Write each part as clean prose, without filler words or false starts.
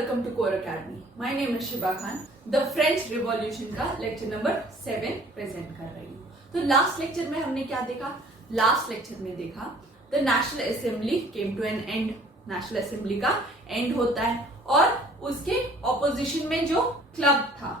Welcome to core academy. My name is Shiba Khan. The French revolution का lecture number 7 present कर रही हूँ। तो लास्ट लेक्चर में हमने क्या देखा? लास्ट लेक्चर में देखा the national assembly came to an end. National assembly का एंड होता है और उसके ऑपोजिशन में जो क्लब था,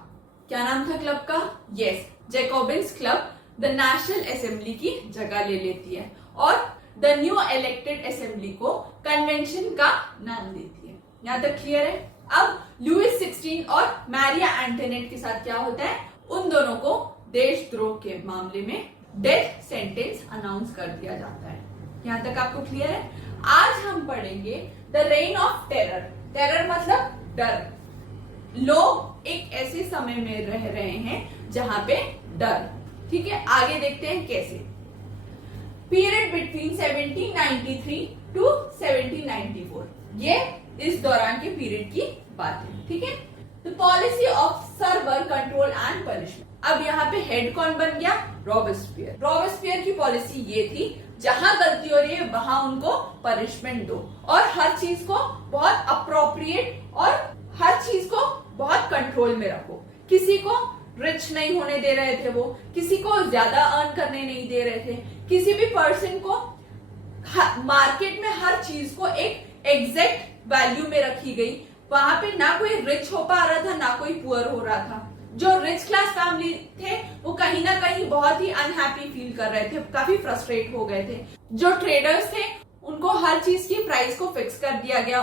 क्या नाम था क्लब का? Yes, Jacobins club the national assembly की जगह ले लेती है और द न्यू इलेक्टेड असेंबली को कन्वेंशन का नाम देती है। यहाँ तक क्लियर है? अब लुइस 16 और मैरिया एंटोनेट के साथ क्या होता है? उन दोनों को देशद्रोह के मामले में डेथ सेंटेंस अनाउंस कर दिया जाता है। यहाँ तक आपको क्लियर है? आज हम पढ़ेंगे the rain of terror. Terror मतलब डर। लोग एक ऐसे समय में रह रहे हैं जहां पे डर। ठीक है, आगे देखते हैं कैसे। पीरियड बिटवीन 1793 टू 1794, ये इस दौरान के पीरियड की बात है। ठीक है, the policy of server control and punishment. अब यहाँ पे हेड कौन बन गया? रॉबेस्पियर। रॉबेस्पियर की पॉलिसी ये थी, जहां गलती हो रही है वहां उनको पनिशमेंट दो और हर चीज को बहुत अप्रोप्रिएट और हर चीज को बहुत कंट्रोल में रखो। किसी को रिच नहीं होने दे रहे थे वो, किसी को ज्यादा अर्न करने नहीं दे रहे थे, किसी भी पर्सन को मार्केट में हर चीज को एक एग्जैक्ट वैल्यू में रखी गई। वहां पे ना कोई रिच हो पा रहा था ना कोई पुअर हो रहा था। जो रिच क्लास फैमिली थे वो कहीं ना कहीं बहुत ही अनहैप्पी फील कर रहे थे, काफी फ्रस्ट्रेट हो गए थे। जो ट्रेडर्स थे उनको हर चीज की प्राइस को फिक्स कर दिया गया,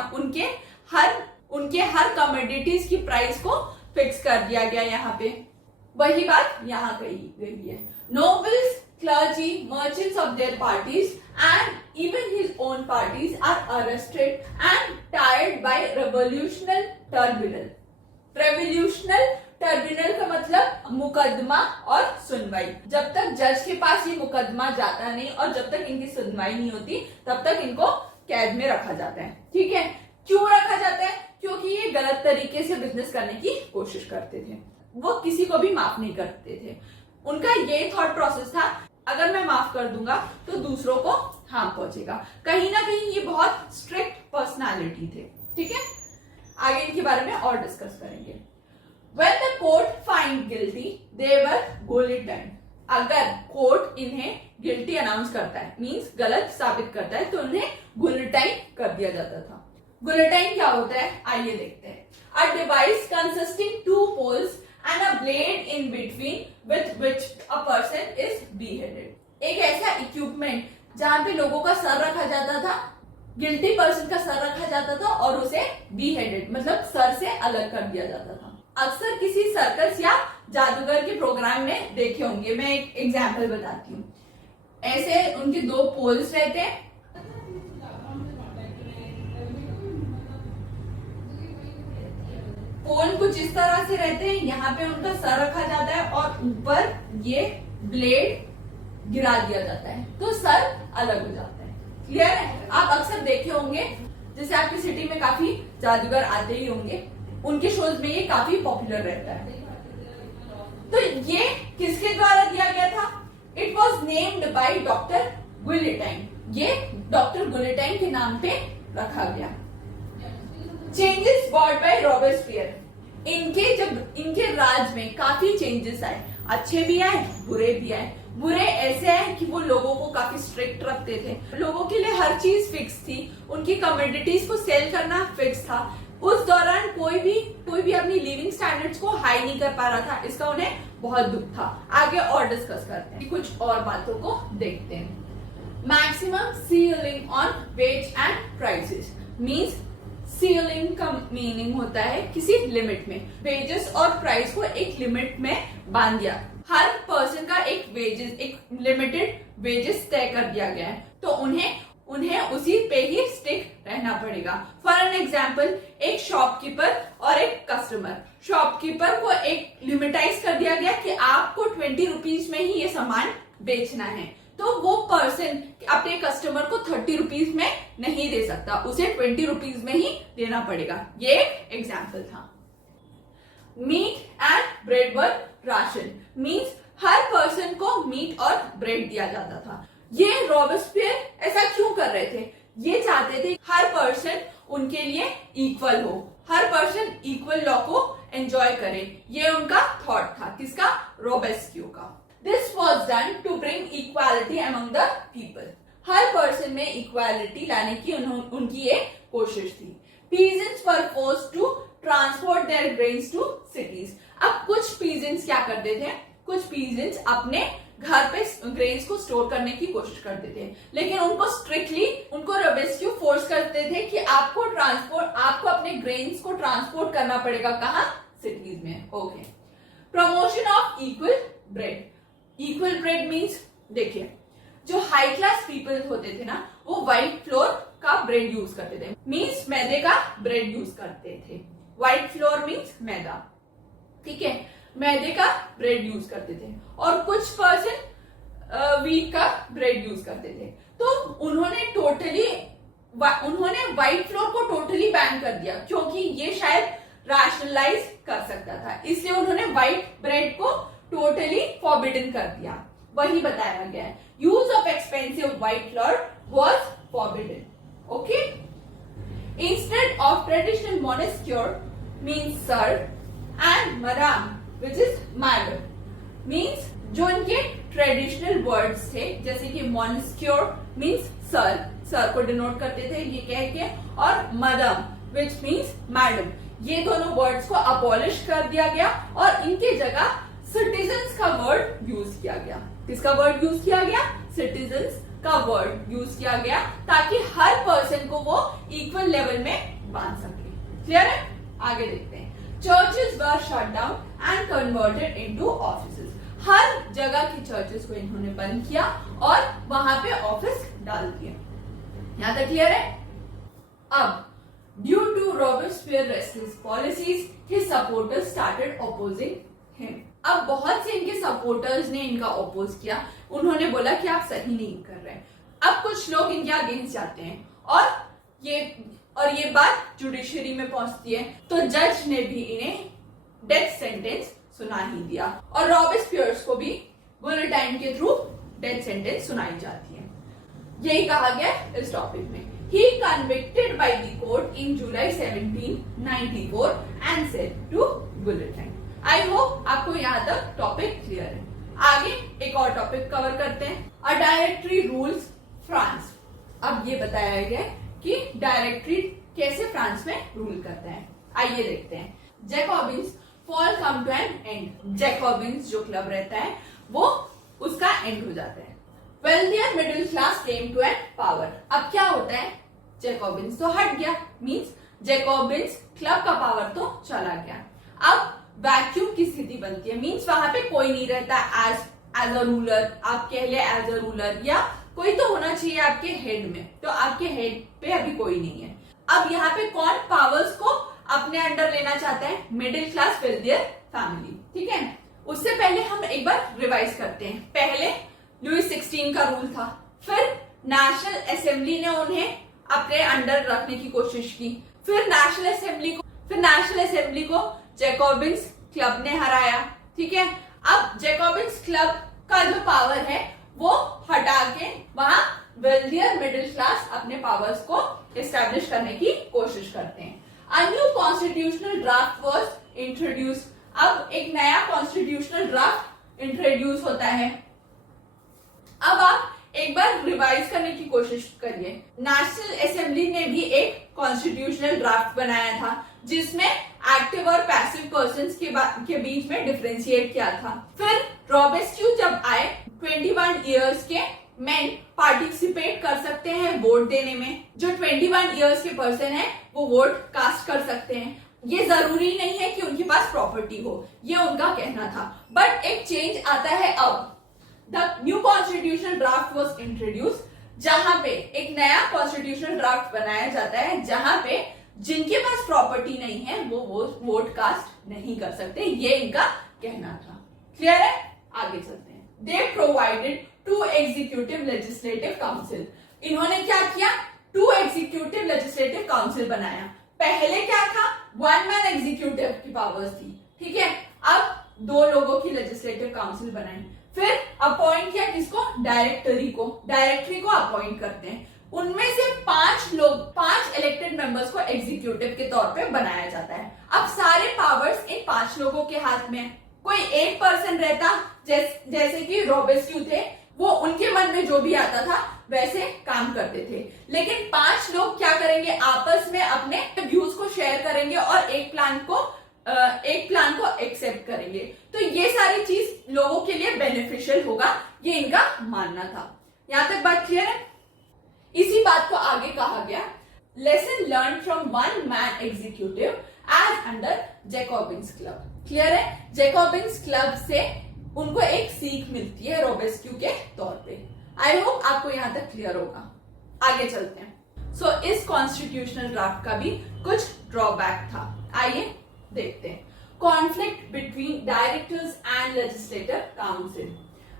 उनके हर कमोडिटीज की प्राइस को फिक्स कर दिया गया। यहाँ पे वही बात यहाँ कही गई है। Nobles, clergy, merchants of their parties and even his own parties are arrested and tried by revolutionary tribunal. Revolutionary tribunal का मतलब मुकदमा और सुनवाई। जब तक जज के पास ये मुकदमा जाता नहीं और जब तक इनकी सुनवाई नहीं होती तब तक इनको कैद में रखा जाता है। ठीक है, क्यों रखा जाता है? क्योंकि ये गलत तरीके से बिजनेस करने की कोशिश करते थे। वो किसी को भी माफ नहीं करते थे। उनका ये थॉट प्रोसेस था, अगर मैं माफ कर दूंगा तो दूसरों को हार्म पहुंचेगा। कहीं ना कहीं ये बहुत स्ट्रिक्ट पर्सनालिटी थे। ठीक है, आगे इनके बारे में और डिस्कस करेंगे। When the court find guilty, they were guillotined. अगर कोर्ट इन्हें गिल्टी अनाउंस करता है, मींस गलत साबित करता है, तो उन्हें गुलिटाइन कर दिया जाता था। गुलिटाइन क्या होता है? आइए देखते हैं। A device consisting two poles and a blade in between with which a person is beheaded. एक ऐसा इक्विपमेंट जहां पे लोगों का सर रखा जाता था, गिल्टी पर्सन का सर रखा जाता था और उसे beheaded मतलब सर से अलग कर दिया जाता था। अक्सर किसी सर्कस या जादूगर के प्रोग्राम में देखे होंगे। मैं एक एग्जाम्पल बताती हूँ। ऐसे उनके दो पोल्स रहते हैं, पोल कुछ इस तरह से रहते हैं, यहाँ पे उनका सर रखा जाता है और ऊपर ये ब्लेड गिरा दिया जाता है तो सर अलग हो जाता है। क्लियर है? आप अक्सर देखे होंगे, जैसे आपकी सिटी में काफी जादूगर आते ही होंगे, उनके शोज में ये काफी पॉपुलर रहता है। तो ये किसके द्वारा दिया गया था? It was named by doctor Guillotin. ये डॉक्टर गुलिटाइन के नाम पे रखा गया। Changes bought by Robespierre. इनके राज में काफी चेंजेस आए, अच्छे भी आए बुरे भी आए। बुरे ऐसे आए कि वो लोगों को काफी स्ट्रिक्ट रखते थे, लोगों के लिए हर चीज फिक्स थी, उनकी कमोडिटीज को सेल करना फिक्स था। उस दौरान कोई भी अपनी लिविंग स्टैंडर्ड्स को हाई नहीं कर पा रहा था, इसका उन्हें बहुत दुख था। आगे और डिस्कस करते हैं, कुछ और बातों को देखते हैं। Maximum ceiling on wage and prices means ceiling का मीनिंग होता है किसी लिमिट में, वेजेस और प्राइस को एक लिमिट में बांध दिया। हर पर्सन का एक लिमिटेड वेजेस तय कर दिया गया है तो उन्हें उसी पे ही स्टिक रहना पड़ेगा। फॉर एन एग्जाम्पल, एक शॉपकीपर और एक कस्टमर। शॉपकीपर को एक लिमिटाइज कर दिया गया कि आपको 20 रुपीज में ही ये सामान बेचना है, तो वो पर्सन अपने कस्टमर को 30 रुपीज में नहीं दे सकता, उसे 20 रुपीज में ही देना पड़ेगा। ये एक एग्जाम्पल था। Meat and bread were ration means हर पर्सन को मीट और ब्रेड दिया जाता था। ये रॉबेस्पियर ऐसा क्यों कर रहे थे? ये चाहते थे हर पर्सन उनके लिए इक्वल हो, हर पर्सन इक्वल लॉ को एंजॉय करे। ये उनका थॉट था, किसका? रॉबेस्क्यू का। This was done to bring equality among the people. हर पर्सन में इक्वालिटी लाने की उनकी ये कोशिश थी। Peasants were forced to transport their grains to cities. अब कुछ पीजेंट्स क्या करते थे, कुछ पीजेंट्स अपने घर पे ग्रेन्स को स्टोर करने की कोशिश करते थे, लेकिन उनको रॉबेस्क्यू फोर्स करते थे कि आपको अपने ग्रेन्स को ट्रांसपोर्ट करना पड़ेगा, कहाँ? सिटीज में। Okay. Promotion of equal bread. Equal bread means, देखिए, जो हाई क्लास पीपल होते थे ना, वो व्हाइट फ्लोर का ब्रेड यूज करते थे, मीन्स मैदे का ब्रेड यूज करते थे। व्हाइट फ्लोर मीन्स मैदा, ठीक है, मैदे का ब्रेड यूज करते थे। और कुछ पर्सन व्हीट का ब्रेड यूज करते थे। तो उन्होंने व्हाइट फ्लोर को टोटली बैन कर दिया, क्योंकि ये शायद रैशनलाइज कर सकता था, इसलिए उन्होंने व्हाइट ब्रेड को टोटली फॉरबिडन कर दिया। वही बताया गया है, use of expensive white flour was forbidden. Okay. Instead of traditional monsieur means sir and madame which is madam, means जो इनके ट्रेडिशनल वर्ड्स थे, जैसे कि मोनेस्क्योर मीन्स सर को डिनोट करते थे ये कह के, और मदम विच मीन्स मैडम, ये दोनों वर्ड्स को अबॉलिश कर दिया गया और इनके जगह सिटीजन्स का वर्ड यूज किया गया। किसका वर्ड यूज किया गया? सिटीजन्स का वर्ड यूज किया गया, ताकि हर पर्सन को वो इक्वल लेवल में बांध सके। क्लियर है? आगे देखते हैं। Churches were shut down and converted into offices. हर जगह की चर्चेस को इन्होंने बंद किया और वहां पे ऑफिस डाल दिए। यहां तक क्लियर है? अब due to Robespierre restless policies his supporters started opposing him. अब बहुत से इनके सपोर्टर्स ने इनका अपोज किया, उन्होंने बोला कि आप सही नहीं कर रहे। अब कुछ लोग इनके अगेंस्ट जाते हैं और ये बात जुडिशरी में पहुंचती है, तो जज ने भी इन्हें डेथ सेंटेंस सुना ही दिया और रॉबेस्पियर्स को भी बुलेटिन के थ्रू डेथ सेंटेंस सुनाई जाती है। यही कहा गया इस टॉपिक में। He convicted by the court in July 1794 and said to bulletin। I hope आपको यहाँ तक टॉपिक क्लियर है। आगे एक और टॉपिक कवर करते हैं, अ डायरेक्टरी रूल्स फ्रांस। अब ये बताया गया कि डायरेक्टरी कैसे फ्रांस में रूल करता है, आइए देखते हैं। Jacobins fall come to an end. Jacobins जो क्लब रहता है वो उसका एंड हो जाता है। Wealthier middle class came to an power. अब क्या होता है, जैकोबिन्स तो हट गया, मींस जैकोबिन्स क्लब का पावर तो चला गया। अब वैक्यूम की स्थिति बनती है, मींस वहां पे कोई नहीं रहता एज अ रूलर, आप कह ले एज अ रूलर, या कोई तो होना चाहिए आपके हेड में, तो आपके हेड पे अभी कोई नहीं है। अब यहाँ पे कौन पावर्स को अपने अंडर लेना चाहता है? मिडिल क्लास वेल्थियर फैमिली, ठीक है। उससे पहले हम एक बार रिवाइज करते हैं। पहले लुई 16 का रूल था, फिर नेशनल असेंबली ने उन्हें अपने अंडर रखने की कोशिश की, फिर नेशनल असेंबली को जैकोबिन्स क्लब ने हराया, ठीक है। अब जैकोबिन्स क्लब का जो पावर है वो हटा के वहां वेल्थियर मिडिल क्लास अपने पावर्स को एस्टैब्लिश करने की कोशिश करते हैं। A new constitutional draft was introduce. अब एक नया कॉन्स्टिट्यूशनल ड्राफ्ट इंट्रोड्यूस होता है। अब आप एक बार रिवाइज करने की कोशिश करिए। नेशनल असेंबली ने भी एक कॉन्स्टिट्यूशनल ड्राफ्ट बनाया था जिसमें एक्टिव और पैसिव पर्संस के बीच में डिफरेंशिएट किया था। फिर रॉबेस्क्यू जब आए, 21 इयर्स के मेन पार्टिसिपेट कर सकते हैं वोट देने में। जो 21 इयर्स के पर्सन है वो वोट कास्ट कर सकते हैं। ये जरूरी नहीं है कि उनके पास प्रॉपर्टी हो, ये उनका कहना था। बट एक चेंज आता है अब। The new constitutional draft was introduce, जहां पे एक नया कॉन्स्टिट्यूशनल ड्राफ्ट बनाया जाता है जहां पे जिनके पास प्रॉपर्टी नहीं है वो वोट कास्ट नहीं कर सकते, ये इनका कहना था। क्लियर है? आगे चलते हैं। दे प्रोवाइडेड 2 एग्जीक्यूटिव लेजिस्लेटिव काउंसिल। इन्होंने क्या किया? 2 एग्जीक्यूटिव लेजिस्लेटिव काउंसिल बनाया। पहले क्या था? 1 मैन एग्जीक्यूटिव की पावर्स थी, ठीक है। अब 2 लोगों की लेजिस्लेटिव काउंसिल बनाई। फिर अपॉइंट किया किसको? डायरेक्टरी को। डायरेक्टरी को अपॉइंट करते हैं। उनमें से 5 इलेक्टेड मेंबर्स को एग्जीक्यूटिव के तौर पे बनाया जाता है। अब सारे पावर्स इन 5 लोगों के हाथ में है। कोई एक पर्सन रहता, जैसे कि रोबेस्क्यू थे, वो उनके मन में जो भी आता था वैसे काम करते थे। लेकिन 5 लोग क्या करेंगे, आपस में अपने व्यूज को शेयर करेंगे और एक प्लान को एक्सेप्ट करेंगे। तो ये सारी चीज लोगों के लिए बेनिफिशियल होगा, ये इनका मानना था। यहां तक बात क्लियर है? इसी बात को आगे कहा गया, lesson learn from one man executive as under Jacobins club. Clear है? जैकोबिन्स क्लब से उनको एक सीख मिलती है रोबेस्क्यू के तौर पे। आई होप आपको यहां तक क्लियर होगा। आगे चलते हैं। सो इस कॉन्स्टिट्यूशनल ड्राफ्ट का भी कुछ ड्रॉबैक था, आइए देखते हैं। Conflict between directors and legislative council.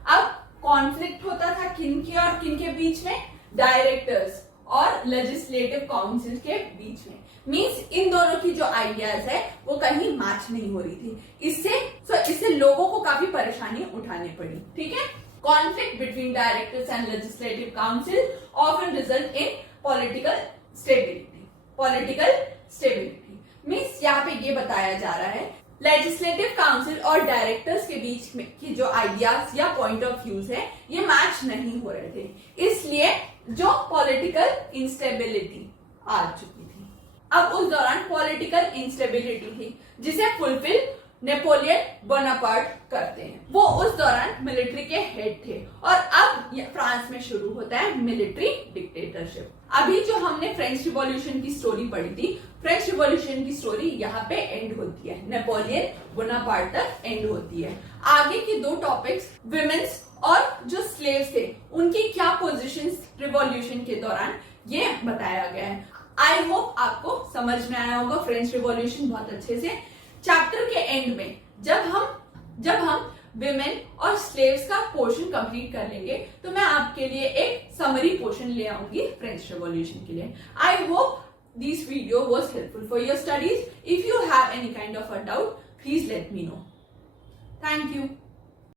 अब कॉन्फ्लिक्ट होता था किनके और किनके बीच में, डायरेक्टर्स और लेजिस्लेटिव काउंसिल के बीच में। मींस इन दोनों की जो आइडियाज है वो कहीं मैच नहीं हो रही थी। इससे लोगों को काफी परेशानी उठानी पड़ी। ठीक है? Conflict between directors and legislative council often result in political stability means यहाँ पे ये बताया जा रहा है लेजिस्लेटिव काउंसिल और डायरेक्टर्स के बीच में की जो आइडियाज या पॉइंट ऑफ व्यूज है ये मैच नहीं हो रहे थे, इसलिए जो पॉलिटिकल इंस्टेबिलिटी आ चुकी थी। अब उस दौरान पॉलिटिकल इंस्टेबिलिटी थी जिसे फुलफिल नेपोलियन बोनापार्ट करते हैं। वो उस दौरान मिलिट्री के हेड थे और अब फ्रांस में शुरू होता है मिलिट्री डिक्टेटरशिप। अभी जो हमने फ्रेंच रिवॉल्यूशन की स्टोरी पढ़ी थी, फ्रेंच रिवॉल्यूशन की स्टोरी यहाँ पे एंड होती है, नेपोलियन बोनापार्ट तक एंड होती है। आगे की 2 टॉपिक्स विमेन्स और जो स्लेव्स थे उनकी क्या पोजीशंस रिवॉल्यूशन के दौरान, ये बताया गया है। आई होप आपको समझ में आया होगा फ्रेंच रिवॉल्यूशन बहुत अच्छे से। चैप्टर के एंड में जब हम विमेन और स्लेव्स का पोर्शन कंप्लीट कर लेंगे तो मैं आपके लिए एक समरी पोर्शन ले आऊंगी फ्रेंच रिवॉल्यूशन के लिए। I hope this video was helpful for your studies. If you have any kind of a doubt, please let me know. Thank you.